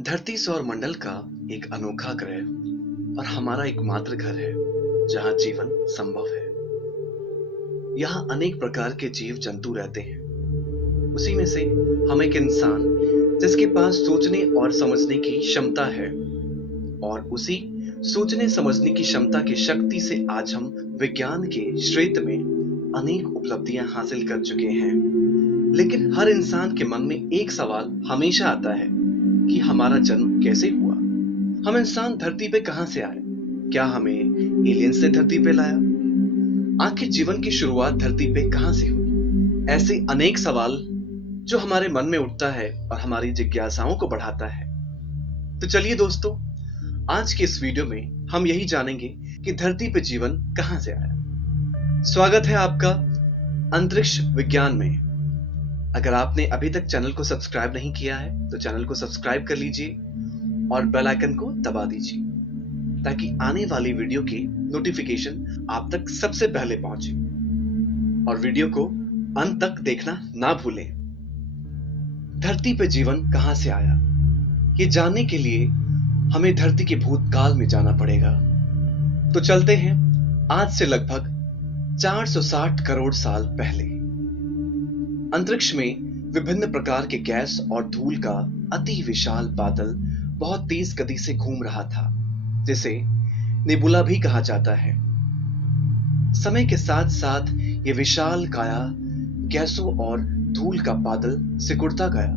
धरती सौर मंडल का एक अनोखा ग्रह और हमारा एकमात्र घर है जहां जीवन संभव है। यहाँ अनेक प्रकार के जीव जंतु रहते हैं। उसी में से हम एक इंसान जिसके पास सोचने और समझने की क्षमता है, और उसी सोचने समझने की क्षमता की शक्ति से आज हम विज्ञान के क्षेत्र में अनेक उपलब्धियां हासिल कर चुके हैं। लेकिन हर इंसान के मन में एक सवाल हमेशा आता है कि हमारा जन्म कैसे हुआ। हम इंसान धरती पे कहां से आए? क्या हमें एलियंस ने धरती पे लाया? आखिर जीवन की शुरुआत धरती पे कहां से हुई? ऐसे अनेक सवाल जो हमारे मन में उठता है और हमारी जिज्ञासाओं को बढ़ाता है। तो चलिए दोस्तों, आज के इस वीडियो में हम यही जानेंगे कि धरती पे जीवन कहां से आया। स्वागत है आपका अंतरिक्ष विज्ञान में। अगर आपने अभी तक चैनल को सब्सक्राइब नहीं किया है तो चैनल को सब्सक्राइब कर लीजिए और बेल आइकन को दबा दीजिए ताकि आने वाली वीडियो की नोटिफिकेशन आप तक सबसे पहले पहुंचे। और वीडियो को अंत तक देखना ना भूलें। धरती पे जीवन कहां से आया, ये जानने के लिए हमें धरती के भूतकाल में जाना पड़ेगा। तो चलते हैं आज से लगभग 460 करोड़ साल पहले। अंतरिक्ष में विभिन्न प्रकार के गैस और धूल का अति विशाल बादल बहुत तेज गति से घूम रहा था, जिसे नेबुला भी कहा जाता है। समय के साथ साथ ये विशाल काया गैसों और धूल का बादल सिकुड़ता गया।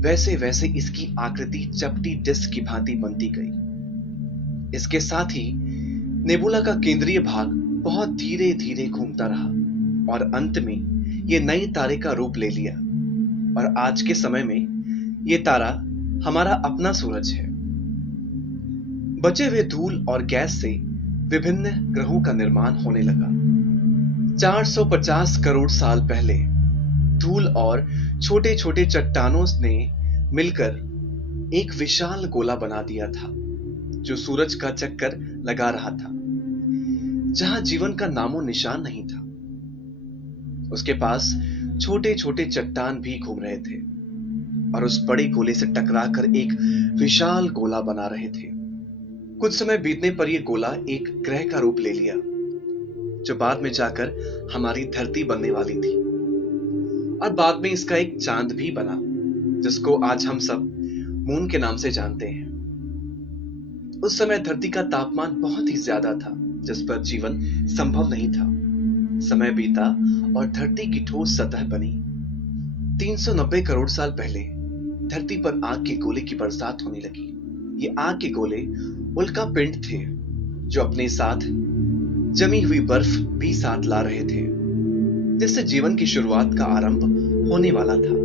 वैसे वैसे इसकी आकृति चपटी डिस्क की भांति बनती गई। इसके साथ ही नेबुला का केंद्रीय भाग बहुत धीरे धीरे घूमता रहा और अंत में ये नए तारे का रूप ले लिया। और आज के समय में ये तारा हमारा अपना सूरज है। बचे हुए धूल और गैस से विभिन्न ग्रहों का निर्माण होने लगा। 450 करोड़ साल पहले धूल और छोटे छोटे चट्टानों ने मिलकर एक विशाल गोला बना दिया था जो सूरज का चक्कर लगा रहा था, जहां जीवन का नामो निशान नहीं था। उसके पास छोटे छोटे चट्टान भी घूम रहे थे और उस बड़े गोले से टकराकर एक विशाल गोला बना रहे थे। कुछ समय बीतने पर यह गोला एक ग्रह का रूप ले लिया जो बाद में जाकर हमारी धरती बनने वाली थी, और बाद में इसका एक चांद भी बना जिसको आज हम सब मून के नाम से जानते हैं। उस समय धरती का तापमान बहुत ही ज्यादा था जिस पर जीवन संभव नहीं था। समय बीता और धरती की ठोस सतह बनी। 390 करोड़ साल पहले धरती पर आग के गोले की बरसात होने लगी। ये आग के गोले उल्का पिंड थे जो अपने साथ जमी हुई बर्फ भी साथ ला रहे थे, जिससे जीवन की शुरुआत का आरंभ होने वाला था।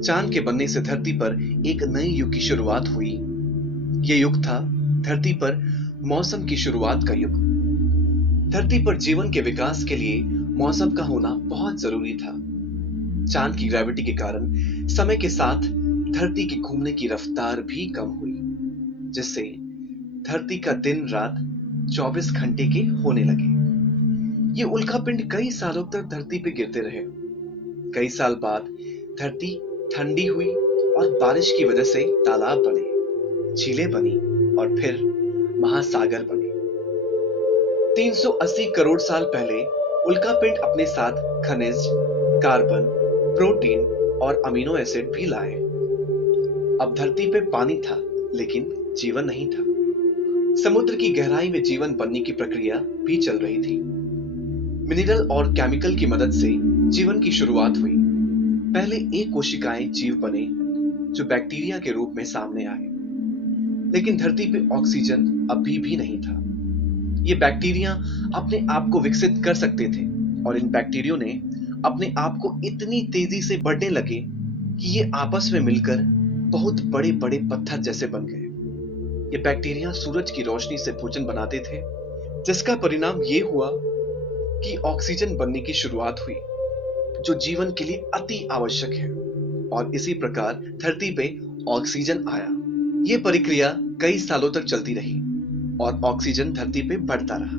चांद के बनने से धरती पर एक नए युग की शुरुआत हुई। यह युग था धरती पर मौसम की शुरुआत का युग। धरती पर जीवन के विकास के लिए मौसम का होना बहुत जरूरी था। चांद की ग्रेविटी के कारण समय के साथ धरती के घूमने की रफ्तार भी कम हुई, जिससे धरती का दिन रात 24 घंटे के होने लगे। ये उल्कापिंड कई सालों तक धरती पे गिरते रहे। कई साल बाद धरती ठंडी हुई और बारिश की वजह से तालाब बने, झीलें बनी और फिर महासागर बने। 380 करोड़ साल पहले उल्कापिंड अपने साथ खनिज, कार्बन, प्रोटीन और अमीनो एसिड भी लाए। अब धरती पे पानी था लेकिन जीवन नहीं था। समुद्र की गहराई में जीवन बनने की प्रक्रिया भी चल रही थी। मिनरल और केमिकल की मदद से जीवन की शुरुआत हुई। पहले एक कोशिकाएं जीव बने जो बैक्टीरिया के रूप में सामने आए। लेकिन धरती पे ऑक्सीजन अभी भी नहीं था। ये बैक्टीरिया अपने आप को विकसित कर सकते थे और इन बैक्टीरियो ने अपने आप को इतनी तेजी से बढ़ने लगे कि ये आपस में मिलकर बहुत बड़े बड़े पत्थर जैसे बन गए। ये बैक्टीरिया सूरज की रोशनी से भोजन बनाते थे, जिसका परिणाम ये हुआ कि ऑक्सीजन बनने की शुरुआत हुई जो जीवन के लिए अति आवश्यक है। और इसी प्रकार धरती पे ऑक्सीजन आया। ये प्रक्रिया कई सालों तक चलती रही और ऑक्सीजन धरती पे बढ़ता रहा।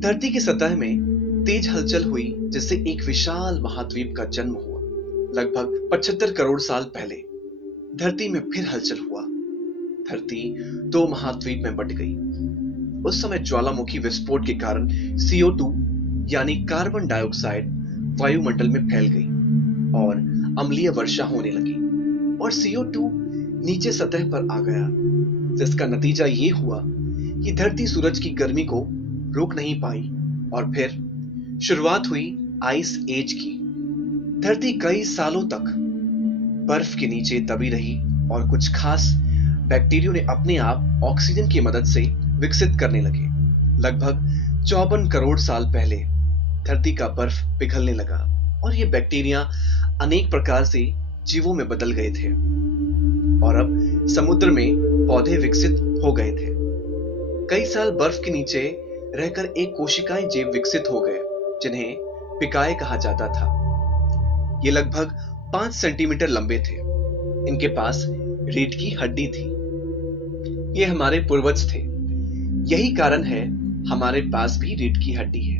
धरती की सतह में तेज हलचल हुई जिससे एक विशाल महाद्वीप का जन्म हुआ। लगभग 75 करोड़ साल पहले धरती में फिर हलचल हुआ। धरती दो महाद्वीप में बट गई। उस समय ज्वालामुखी विस्फोट के कारण CO2 यानी कार्बन डाइऑक्साइड वायुमंडल में फैल गई और अम्लीय वर्षा होने लगी और CO2 नीचे सतह पर आ गया, जिसका नतीजा ये हुआ कि धरती सूरज की गर्मी को रोक नहीं पाई और फिर शुरुआत हुई आइस एज की। धरती कई सालों तक बर्फ के नीचे दबी रही और कुछ खास बैक्टीरिया ने अपने आप ऑक्सीजन की मदद से विकसित करने लगे। लगभग 54 करोड़ साल पहले धरती का बर्फ पिघलने लगा और ये बैक्टीरिया अनेक प्रकार से जीवों में बदल गए थे और अब समुद्र में पौधे विकसित हो गए थे। कई साल बर्फ के नीचे रहकर एक कोशिकाएं जीव विकसित हो गए जिन्हें पिकाए कहा जाता था। ये लगभग 5 सेंटीमीटर लंबे थे। इनके पास रीढ़ की हड्डी थी। ये हमारे पूर्वज थे। यही कारण है हमारे पास भी रीढ़ की हड्डी है।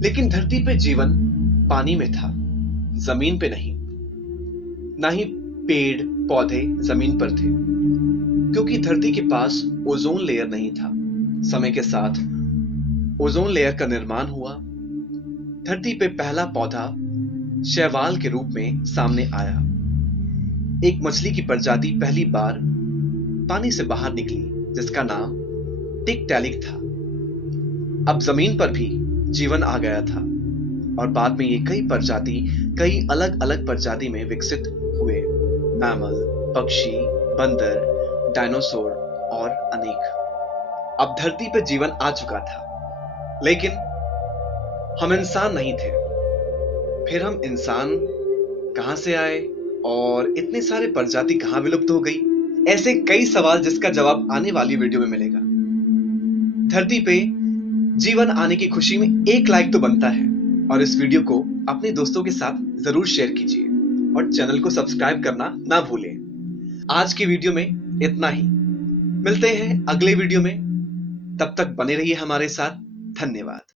लेकिन धरती पे जीवन पानी में था, जमीन पे नहीं। ना ही पेड़ पौधे जमीन पर थे, क्योंकि धरती के पास ओजोन लेयर नहीं था। समय के साथ ओजोन लेयर का निर्माण हुआ। धरती पे पहला पौधा शैवाल के रूप में सामने आया। एक मछली की प्रजाति पहली बार पानी से बाहर निकली, जिसका नाम टिकटैलिक था। अब जमीन पर भी जीवन आ गया था और बाद में ये कई अलग अलग प्रजाति में विकसित हुए। मैमल, पक्षी, बंदर, डायनासोर और अनेक। अब धरती पर जीवन आ चुका था, लेकिन हम इंसान नहीं थे। फिर हम इंसान कहां से आए और इतने सारे प्रजाति कहां विलुप्त हो गई? ऐसे कई सवाल जिसका जवाब आने वाली वीडियो में मिलेगा। धरती पे जीवन आने की खुशी में एक लाइक तो बनता है और इस वीडियो को अपने दोस्तों के साथ जरूर शेयर कीजिए और चैनल को सब्सक्राइब करना ना भूलें। आज की वीडियो में इतना ही। मिलते हैं अगले वीडियो में। तब तक बने रहिए हमारे साथ। धन्यवाद।